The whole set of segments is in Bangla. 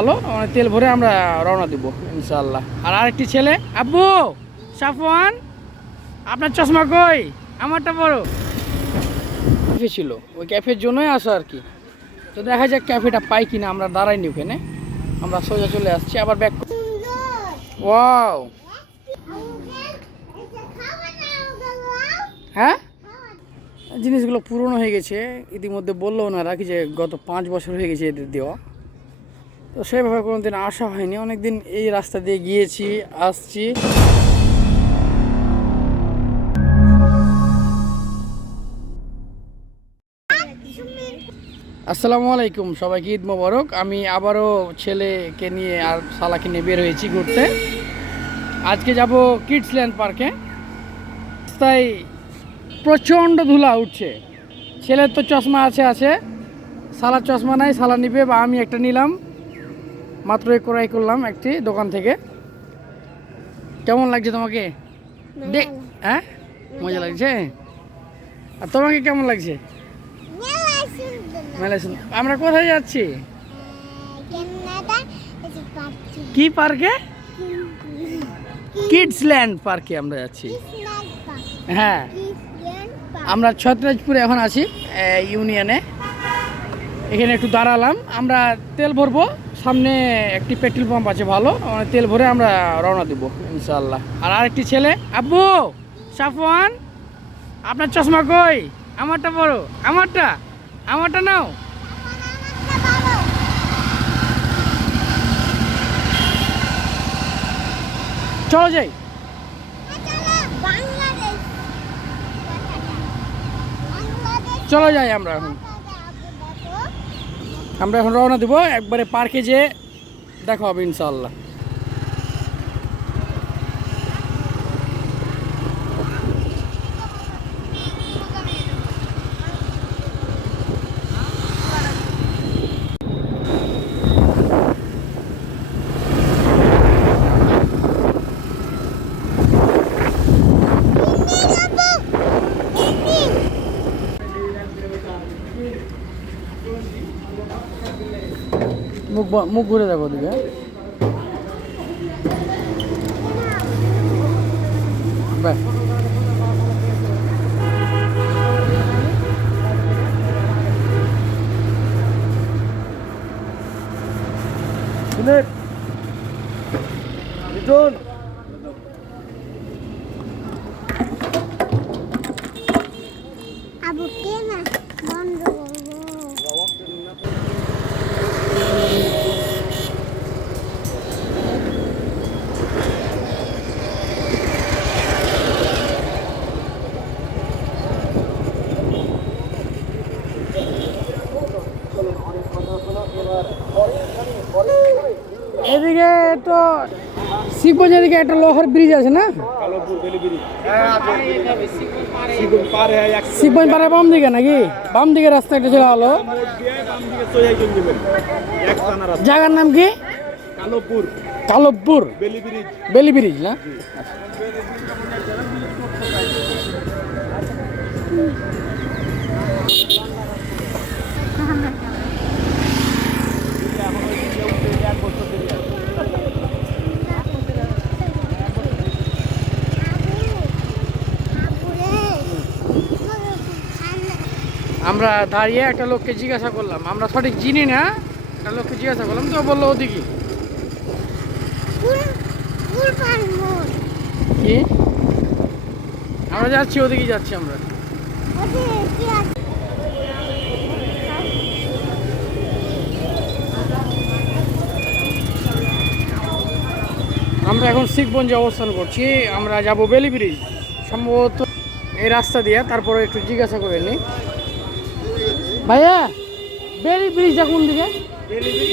ভালো, মানে তেল ভরে আমরা রওনা দিব ইনশাআল্লাহ। আর আরেকটি ছেলে, আব্বু সাফওয়ান আপনার চশমা কই? আমারটা বড় ক্যাফে ছিল, ওই ক্যাফের জন্যই আসা আর কি। তো দেখা যাক ক্যাফেটা পাই কিনা। আমরা দাঁড়াইনি ওখানে, আমরা সোজা চলে আসছি আবার ব্যাক। ওয়াও, হ্যাঁ জিনিসগুলো পুরনো হয়ে গেছে ইতিমধ্যে। বললো ওনারা কি যে গত 5 বছর হয়ে গেছে এদের দেওয়া। তো সেভাবে কোনো দিন আসা হয়নি, অনেকদিন এই রাস্তা দিয়ে গিয়েছি আসছি। আসসালামু আলাইকুম, সবাইকে ঈদ মোবারক। আমি আবারও ছেলেকে নিয়ে আর শালাকে নিয়ে বের হয়েছি ঘুরতে। আজকে যাব কিডসল্যান্ড পার্কে। তাই প্রচণ্ড ধুলা উঠছে। ছেলের তো চশমা আছে, শালার চশমা নাই, শালা নিবে বা আমি একটা নিলাম, মাত্রই ক্রয় করলাম একটি দোকান থেকে। কেমন লাগছে তোমাকে? হ্যাঁ মজা লাগছে। আর তোমাকে কেমন লাগছে? আমরা কোথায় যাচ্ছি? কি পার্কে? কিডসল্যান্ড পার্কে আমরা যাচ্ছি। হ্যাঁ, আমরা ছত্রাজপুরে এখন আছি ইউনিয়নে। এখানে একটু দাঁড়ালাম, আমরা তেল ভরবো। সামনে একটি পেট্রোল পাম্প আছে ভালো, মানে তেল ভরে আমরা রওনা দিব ইনশাআল্লাহ। আর আরেকটি ছেলে, আব্বু সাফওয়ান আপনার চশমা কই? আমারটা বড়, আমারটা নাও। চলো যাই। চলো যাই আমরা এখন রওনা দিব। একবারে পার্কে যেয়ে দেখা হবে ইনশাআল্লাহ। মুখ ঘুরে দেখো ওদিকে। বাহ, এদিকে তো শিবগঞ্জ এদিকে একটা লোহার ব্রিজ আছে না? শিবগঞ্জ পাড়ে বাম দিকে নাকি? বাম দিকে রাস্তা একটা ছিল হলো। জায়গার নাম কি? কালবপুর বেলি ব্রিজ না? আমরা দাঁড়িয়ে একটা লোককে জিজ্ঞাসা করলাম, আমরা সঠিক চিনি না, একটা লোককে জিজ্ঞাসা করলাম তো বললো ওদিকে কি আমরা যাচ্ছি, ওদিকে যাচ্ছি আমরা। আমরা এখন শিবগঞ্জে অবস্থান করছি। আমরা যাব বেলি ব্রিজ, সম্ভবত এই রাস্তা দিয়ে। তারপরে একটু জিজ্ঞাসা করে নিই। ভাইয়া বেলি ব্রিজটা কোন দিকে?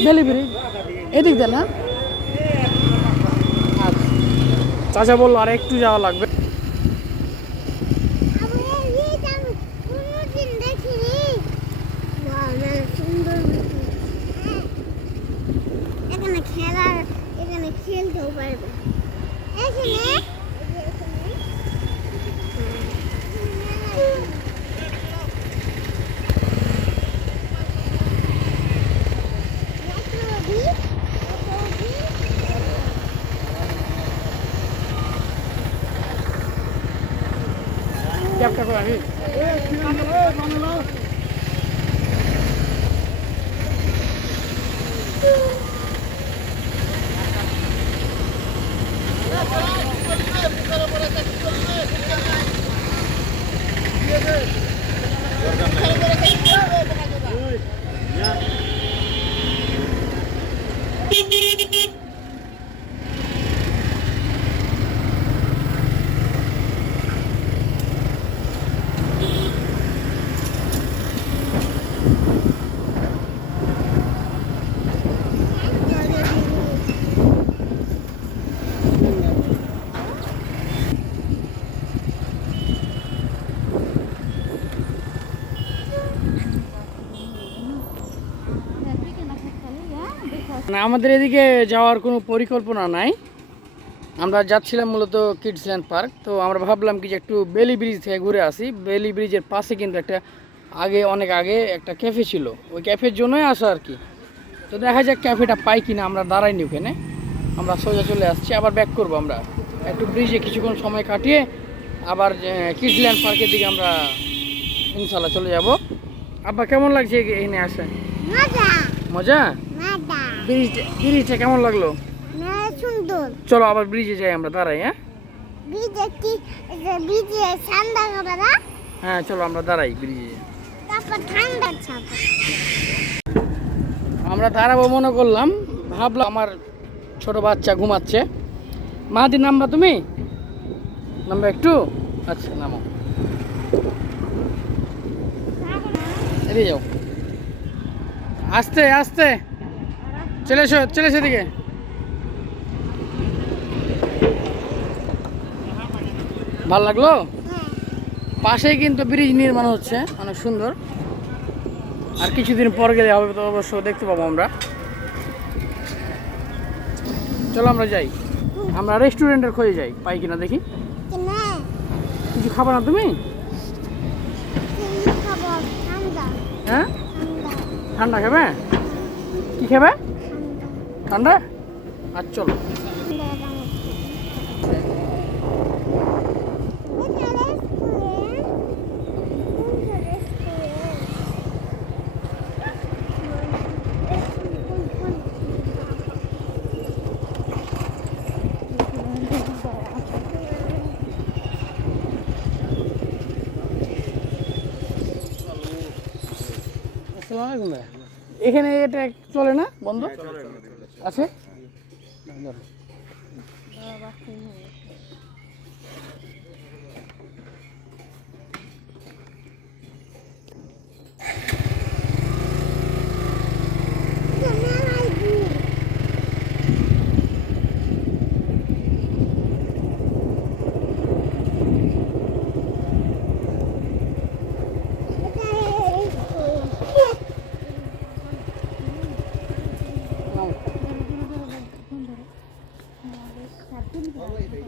বেলি ব্রিজ এদিক দিয়ে না? আচ্ছা, চাচা বললো আর একটু যাওয়া লাগবে। খেলতেও পারবে এখানে। ক্যাপটা করে আমি না, আমাদের এদিকে যাওয়ার কোনো পরিকল্পনা নাই। আমরা যাচ্ছিলাম মূলত কিডসল্যান্ড পার্ক। তো আমরা ভাবলাম কি যে একটু বেলি ব্রিজ থেকে ঘুরে আসি। বেলি ব্রিজের পাশে কিন্তু একটা অনেক আগে একটা ক্যাফে ছিল, ওই ক্যাফের জন্যই আসা আর কি। তো দেখা যাক ক্যাফেটা পাই কিনা। আমরা দাঁড়াইনি ওখানে, আমরা সোজা চলে আসছি। আবার ব্যাক করবো আমরা একটু ব্রিজে কিছুক্ষণ সময় কাটিয়ে আবার কিডসল্যান্ড পার্কের দিকে আমরা ইনশাল্লাহ চলে যাব। আব্বা কেমন লাগছে এখানে আসে? মজা মজা? মজা ব্রিজটা কেমন লাগলো? না সুন্দর চলো আবার ব্রিজে যাই, আমরা দাঁড়াই। হ্যাঁ বিজে ঠান্ডা হবে না হ্যাঁ, চলো আমরা দাঁড়াই ব্রিজে। তারপর ঠান্ডা ছাপা আমরা দাঁড়াবো মনে করলাম, ভাবলাম আমার ছোট বাচ্চা ঘুমাচ্ছে। মাহাদি নামবা তুমি? নামবা একটু? আচ্ছা নামো, এদিকে যাও, আস্তে আস্তে চলে এসো, চলে এসো এদিকে। ভালো লাগলো? পাশেই কিন্তু ব্রিজ নির্মাণ হচ্ছে, অনেক সুন্দর। আর কিছুদিন পর গেলে হবে তো অবশ্য দেখতে পাবো আমরা। চলো আমরা যাই, আমরা রেস্টুরেন্টের খোঁজে যাই, পাই কিনা দেখি। না কিছু খাবো না তুমি? খাবো ঠান্ডা হ্যাঁ, ঠান্ডা ঠান্ডা খাবে? কি খাবে? ঠান্ডা? আচ্ছা চলো। আসসালামু আলাইকুম ভাই। এখানে এটা চলে না, বন্ধ আছে?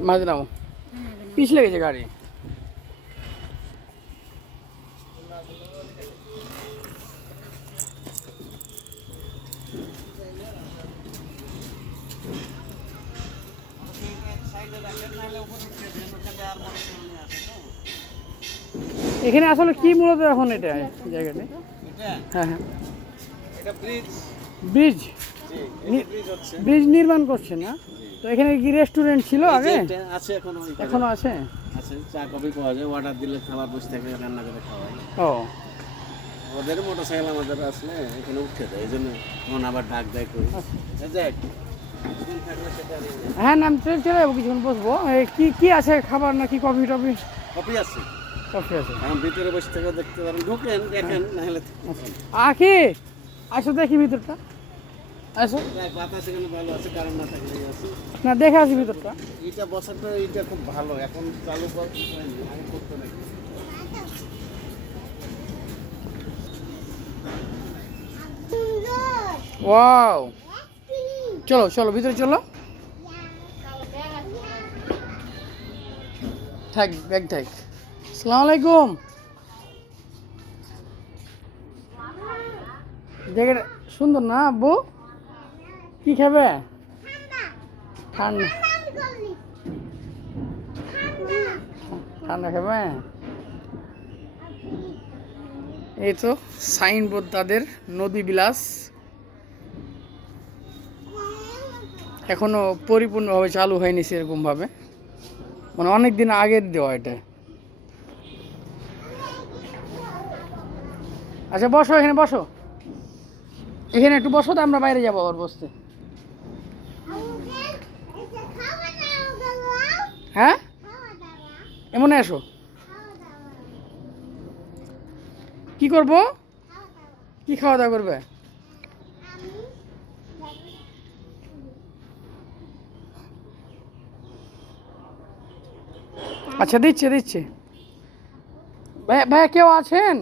মাঝে নাও, পিছলে গেছে গাড়ি। এখানে আসলে কি মূলত এখন এটা জায়গাটা? হ্যাঁ হ্যাঁ, ব্রিজ ব্রিজ নির্মাণ করছে না তো? এখানে কি রেস্টুরেন্ট ছিল আগে? আছে এখনো আছে? আছে, চা কফি পাওয়া যায়, অর্ডার দিলে খাবার বসে থেকে রান্না করে খাওয়াই। ও, ওদের মোটরসাইকেল আমাদের আসলে এখানে উঠে দেয়, এই জন্য মন আবার ডাক দেয় করি। দেখ হ্যাঁ নাম চলে যাবো, কিছুক্ষণ বসবো। কি কি আছে খাবার, নাকি কফি টফি? কফি আছে, কফি আছে। এখন ভিতরে বসে থেকে দেখতে পারেন, ঢুকেন দেখেন, নাহলে আখি আসো দেখি ভিতরটা, আসো। বাতাস এখানে ভালো আছে, কারণ না থাকলে আছে না, দেখে আসি ভিতরটা। এইটা বসাটা, এইটা খুব ভালো, এখন চালু করতে আমি করতে নাকি। ওয়াও, চলো চলো ভিতরে চলো। থাক, ব্যাগ থাক। আসসালামু আলাইকুম। জায়গাটা সুন্দর না আব্বু? কি খাবে? ঠান্ডা, ঠান্ডা খাবে? এই তো সাইনবোর্ড তাদের নদী বিলাস এখনো পরিপূর্ণভাবে চালু হয়নি সেরকমভাবে, মানে অনেক দিন আগের দেওয়া এটা। আচ্ছা বসো, এখানে বসো, এখানে একটু বসো, তো আমরা বাইরে যাবো আবার বসতে। হ্যাঁ এমন এসো, কি করব, কি খাওয়া দাওয়া করবে? আচ্ছা দিচ্ছে দিচ্ছে। ভাই ভাই কেউ আছেন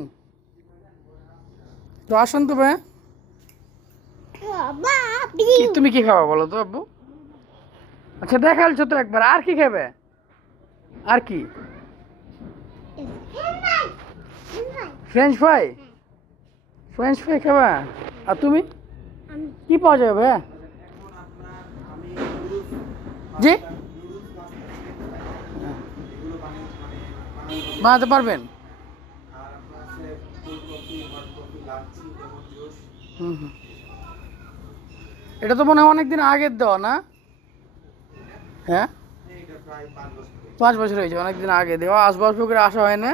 তো? আসুন তো ভাই। তুমি কি খাওয়া বলো তো আব্বু? আচ্ছা দেখালছো তো একবার, আর কি খাবে? আর কি? French fry? ফ্রেঞ্চ ফ্রাই খাবা? আর তুমি কি পাওয়া যাবে ভাইয়া? জি বানাতে পারবেন? হুম হুম, এটা তো মনে হয় অনেকদিন আগের দেওয়া না? হ্যাঁ 5 বছর হয়েছে, অনেকদিন আগে দেওয়া, আসবাস করে আসা হয় না,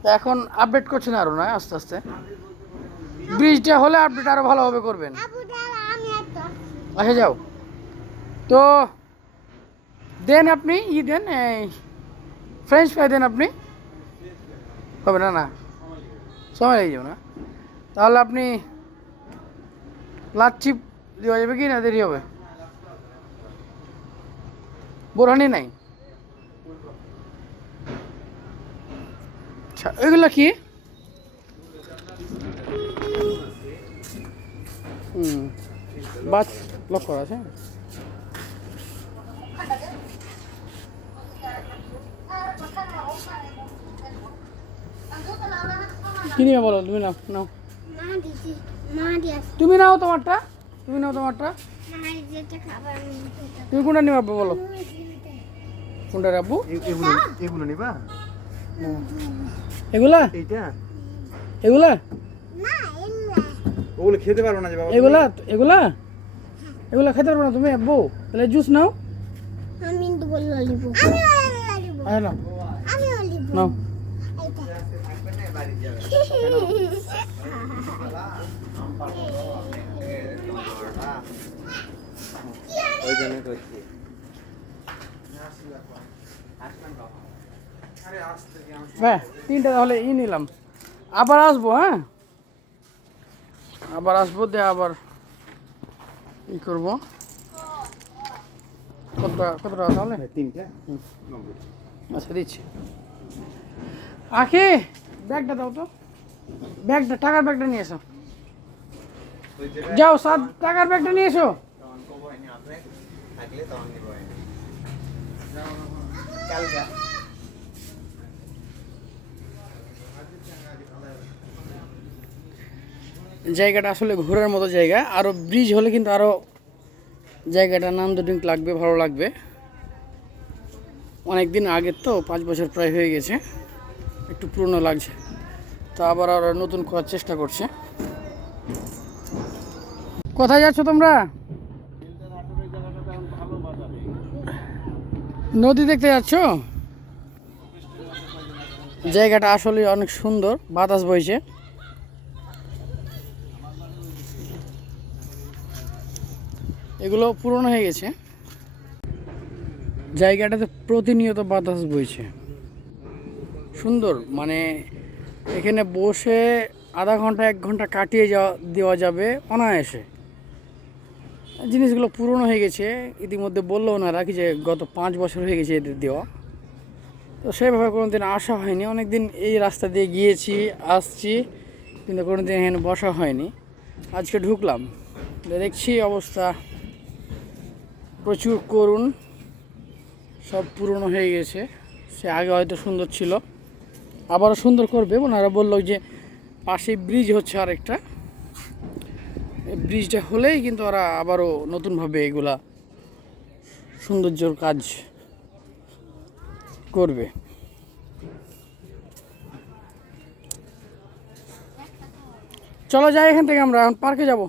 তো এখন আপডেট করছেন আরো না আস্তে আস্তে। ব্রিজটা হলে আপডেট আরো ভালোভাবে করবেন। আচ্ছা যাও তো, দেন আপনি দেন, এই ফ্রেঞ্চ ফ্রাই দেন আপনি। হবে না? না সময় লেগে যাবে না? তাহলে আপনি লাচ্ছি দেওয়া যাবে কি না দেরি হবে? বোরহানি নাই? আচ্ছা এগুলো কি? বাস লক করা আছে। কি নিবে বলো, তুমি নাও নাও, তুমি নাও তোমারটা, তুমি নাও তোমারটা। তুমি কোনটা নিবে আব্বু বলো? কোনটা রে আব্বু? এগুলো নিবা? এগুলা? এইটা এগুলা? ওগুলো খেতে পারবো না যে বাবা। এগুলা এগুলা এগুলা খেতে পারবো না তুমি আব্বু? তাহলে জুস নাও। আমি তো বললাম লিবো, আমি লিবো, আয় নাও আমি লিবো নাও। ওই জন্য করছি। হ্যাঁ 3টা তাহলে নিলাম, আবার আসবো। হ্যাঁ আবার আসবো, দিয়ে আবার করবো। কত টাকা তাহলে? 3টা। আচ্ছা দিচ্ছি। আখি ব্যাগটা দাও তো, ব্যাগটা, টাকার ব্যাগটা নিয়ে এসো। যাও টাকার ব্যাগটা নিয়ে এসো। জায়গাটা আসলে ঘোরার মতো জায়গা, আরো ব্রিজ হলে কিন্তু আরো জায়গাটা নান্দনিক লাগবে, ভালো লাগবে। অনেক দিন আগের তো, 5 বছর প্রায় হয়ে গেছে, একটু পুরনো লাগছে, তো আবার আর নতুন করার চেষ্টা করছে। কোথায় যাচ্ছ তোমরা? নদী দেখতে যাচ্ছ? জায়গাটা আসলে অনেক সুন্দর, বাতাস বইছে। এগুলো পুরনো হয়ে গেছে, জায়গাটাতে প্রতিনিয়ত বাতাস বইছে, সুন্দর, মানে এখানে বসে আধা ঘন্টা 1 ঘন্টা কাটিয়ে দেওয়া যাবে অনায়াসে। জিনিসগুলো পুরনো হয়ে গেছে, ইতিমধ্যে বললো ওনারা কি যে গত 5 বছর হয়ে গেছে এদের দেওয়া, তো সেভাবে কোনো দিন আসা হয়নি। অনেক দিন এই রাস্তা দিয়ে গিয়েছি আসছি, কিন্তু কোনো দিন এখানে বসা হয়নি। আজকে ঢুকলাম, দেখছি অবস্থা প্রচুর করুণ, সব পুরনো হয়ে গেছে। সে আগে হয়তো সুন্দর ছিল, আবারও সুন্দর করবে। ওনারা বললো যে পাশে ব্রিজ হচ্ছে আরেকটা, এই ব্রিজটা হলেই কিন্তু ওরা আবারও নতুনভাবে এগুলা সৌন্দর্যর কাজ করবে। চলো যাই এখান থেকে, আমরা এখন পার্কে যাব।